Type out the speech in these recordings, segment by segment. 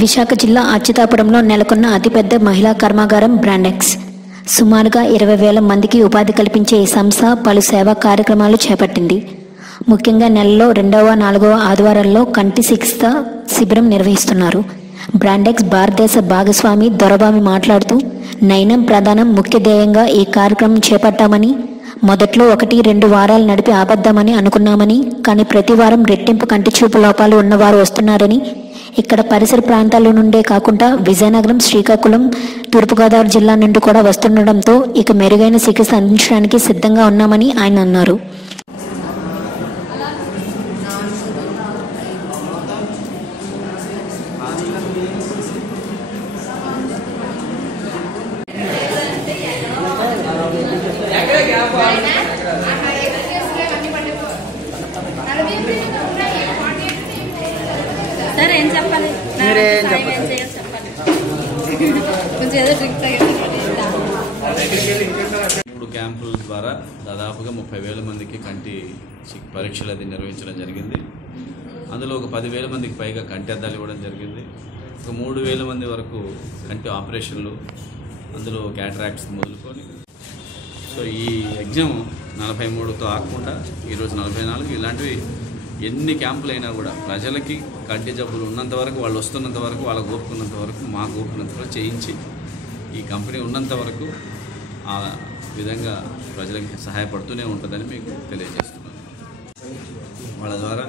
విశాఖ జిల్లా అచ్యుతాపురంలో నెలకొన్న అతిపెద్ద మహిళా కర్మాగారం బ్రాండెక్స్. సుమారుగా ఇరవై వేల మందికి ఉపాధి కల్పించే ఈ సంస్థ పలు సేవా కార్యక్రమాలు చేపట్టింది. ముఖ్యంగా నెలలో రెండవ నాలుగవ ఆదివారాల్లో కంటి చికిత్స శిబిరం నిర్వహిస్తున్నారు. బ్రాండెక్స్ భారతదేశ భాగస్వామి దొరబామి మాట్లాడుతూ నయనం ప్రధానం ముఖ్య ధ్యేయంగా ఈ కార్యక్రమం చేపట్టామని మొదట్లో ఒకటి రెండు వారాలు నడిపి ఆపద్దామని అనుకున్నామని కానీ ప్రతి వారం రెట్టింపు కంటి చూపు లోపాలు ఉన్నవారు వస్తున్నారని ఇక్కడ పరిసర ప్రాంతాల నుండే కాకుండా విజయనగరం శ్రీకాకుళం తూర్పుగోదావరి జిల్లా నుండి కూడా వస్తుండడంతో ఇక మెరుగైన చికిత్స అందించడానికి సిద్ధంగా ఉన్నామని ఆయన అన్నారు. మూడు క్యాంపుల ద్వారా దాదాపుగా ముప్పై వేల మందికి కంటి పరీక్షలు అది నిర్వహించడం జరిగింది. అందులో ఒక పదివేల మందికి పైగా కంటి అద్దాలు ఇవ్వడం జరిగింది. ఒక మూడు వేల మంది వరకు కంటి ఆపరేషన్లు అందులో క్యాటరాక్ట్స్ మొదలుకొని. సో ఈ యజ్ఞం నలభై మూడుతో ఆగకుండా ఈరోజు నలభై నాలుగు. ఇలాంటివి ఎన్ని క్యాంపులు అయినా కూడా ప్రజలకి కంటి జబ్బులు ఉన్నంత వరకు వాళ్ళు వస్తున్నంత వరకు వాళ్ళ ఓపుకున్నంత వరకు మా ఓపుకున్నంత వరకు చేయించి ఈ కంపెనీ ఉన్నంత వరకు ఆ విధంగా ప్రజలకి సహాయపడుతూనే ఉంటుందని మీకు తెలియజేస్తున్నాను. వాళ్ళ ద్వారా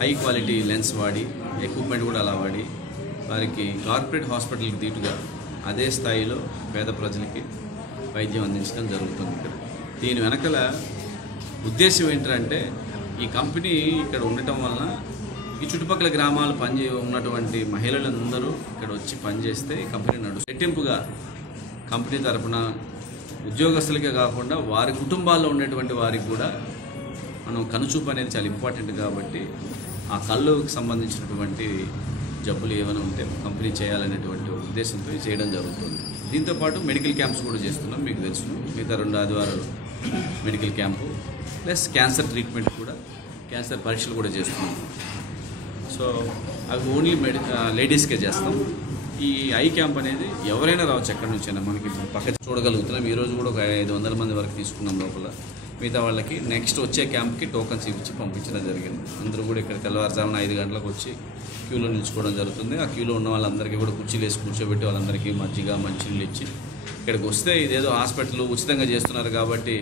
హై క్వాలిటీ లెన్స్ వాడి ఎక్విప్మెంట్ కూడా అలా వాడి వారికి కార్పొరేట్ హాస్పిటల్కి దీటుగా అదే స్థాయిలో పేద ప్రజలకి వైద్యం అందించడం జరుగుతుంది ఇక్కడ. దీని వెనకల ఉద్దేశం ఏంటంటే ఈ కంపెనీ ఇక్కడ ఉండటం వలన ఈ చుట్టుపక్కల గ్రామాలు పనిచే ఉన్నటువంటి మహిళలందరూ ఇక్కడ వచ్చి పనిచేస్తే కంపెనీ నడు రెట్టింపుగా కంపెనీ తరపున ఉద్యోగస్తులకే కాకుండా వారి కుటుంబాల్లో ఉండేటువంటి వారికి కూడా మనం కనుచూపు అనేది చాలా ఇంపార్టెంట్ కాబట్టి ఆ కళ్ళుకి సంబంధించినటువంటి జబ్బులు ఏమైనా ఉంటే కంపెనీ చేయాలనేటువంటి ఉద్దేశంతో చేయడం జరుగుతుంది. దీంతోపాటు మెడికల్ క్యాంప్స్ కూడా చేస్తున్నాం మీకు తెలుసు. మిగతా రెండు ఆదివారాలు medical camp plus cancer treatment కూడా క్యాన్సర్ పరీక్షలు కూడా చేస్తున్నాం. సో అవి ఓన్లీ మెడి లేడీస్కే చేస్తాం. ఈ ఐ క్యాంప్ అనేది ఎవరైనా రావచ్చు ఎక్కడి నుంచైనా మనకి పక్క చూడగలుగుతున్నాం. ఈ రోజు కూడా ఒక ఐదు వందల మంది వరకు తీసుకున్నాం లోపల. మిగతా వాళ్ళకి నెక్స్ట్ వచ్చే క్యాంప్కి టోకన్స్ ఇచ్చి పంపించడం జరిగింది. అందరూ కూడా ఇక్కడ తెల్లవారుజామున ఐదు గంటలకు వచ్చి క్యూలో నిల్చుకోవడం జరుగుతుంది. ఆ క్యూలో ఉన్న వాళ్ళందరికీ కూడా కుర్చీలు వేసి కూర్చోబెట్టి వాళ్ళందరికీ మజ్జిగ మంచినీళ్ళు ఇచ్చి ఇక్కడికి వస్తే ఇదేదో హాస్పిటల్ ఉచితంగా చేస్తున్నారు కాబట్టి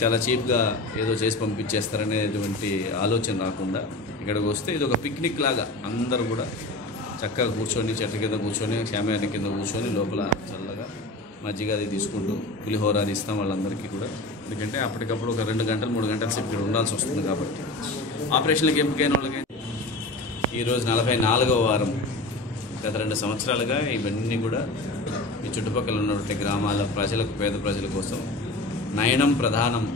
చాలా చీప్గా ఏదో చేసి పంపించేస్తారనేటువంటి ఆలోచన రాకుండా ఇక్కడికి వస్తే ఇది ఒక పిక్నిక్ లాగా అందరూ కూడా చక్కగా కూర్చొని చెట్ల కింద కూర్చొని శామ్యాన కింద కూర్చొని లోపల చల్లగా మజ్జిగ అది తీసుకుంటూ పులిహోర అది ఇస్తాం వాళ్ళందరికీ కూడా. ఎందుకంటే అప్పటికప్పుడు ఒక రెండు గంటలు మూడు గంటల సేపు ఇక్కడ ఉండాల్సి వస్తుంది కాబట్టి. ఆపరేషన్లకు ఎంపికైన వాళ్ళకైనా ఈరోజు నలభై నాలుగవ వారం. గత రెండు సంవత్సరాలుగా ఇవన్నీ కూడా ఈ చుట్టుపక్కల ఉన్నటువంటి గ్రామాల ప్రజలకు పేద ప్రజల కోసం నయనం ప్రధానం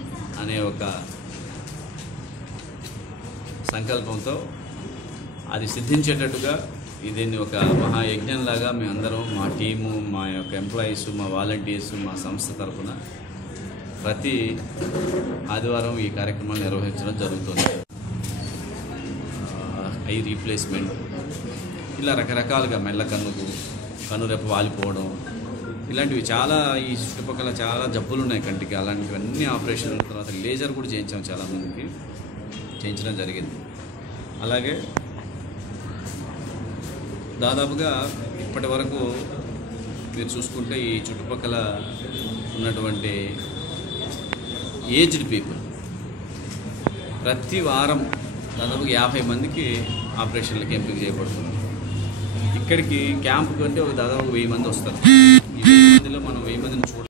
అనే ఒక సంకల్పంతో అది సిద్ధించేటట్టుగా దీన్ని ఒక మహాయజ్ఞంలాగా మేమందరం మా టీము మా యొక్క ఎంప్లాయీస్ మా వాలంటీర్స్ మా సంస్థ తరఫున ప్రతి ఆదివారం ఈ కార్యక్రమాన్ని నిర్వహించడం జరుగుతుంది. ఐ రీప్లేస్మెంట్ ఇలా రకరకాలుగా మెల్ల కన్నుకు కనురెప్ప వాలిపోవడం ఇలాంటివి చాలా ఈ చుట్టుపక్కల చాలా జబ్బులు ఉన్నాయి కంటికి. అలాంటివన్నీ ఆపరేషన్ తర్వాత లేజర్ కూడా చేయించాం చాలామందికి. చేయించడం జరిగింది. అలాగే దాదాపుగా ఇప్పటి వరకు మీరు చూసుకుంటే ఈ చుట్టుపక్కల ఉన్నటువంటి ఏజ్డ్ పీపుల్ ప్రతి వారం దాదాపు యాభై మందికి ఆపరేషన్లకి ఎంపిక చేయబడుతుంది. ఇక్కడికి క్యాంప్ కంటే ఒక దాదాపు వెయ్యి మంది వస్తారు. ఈ వెయ్యి మందిలో మనం వెయ్యి మందిని చూడాలి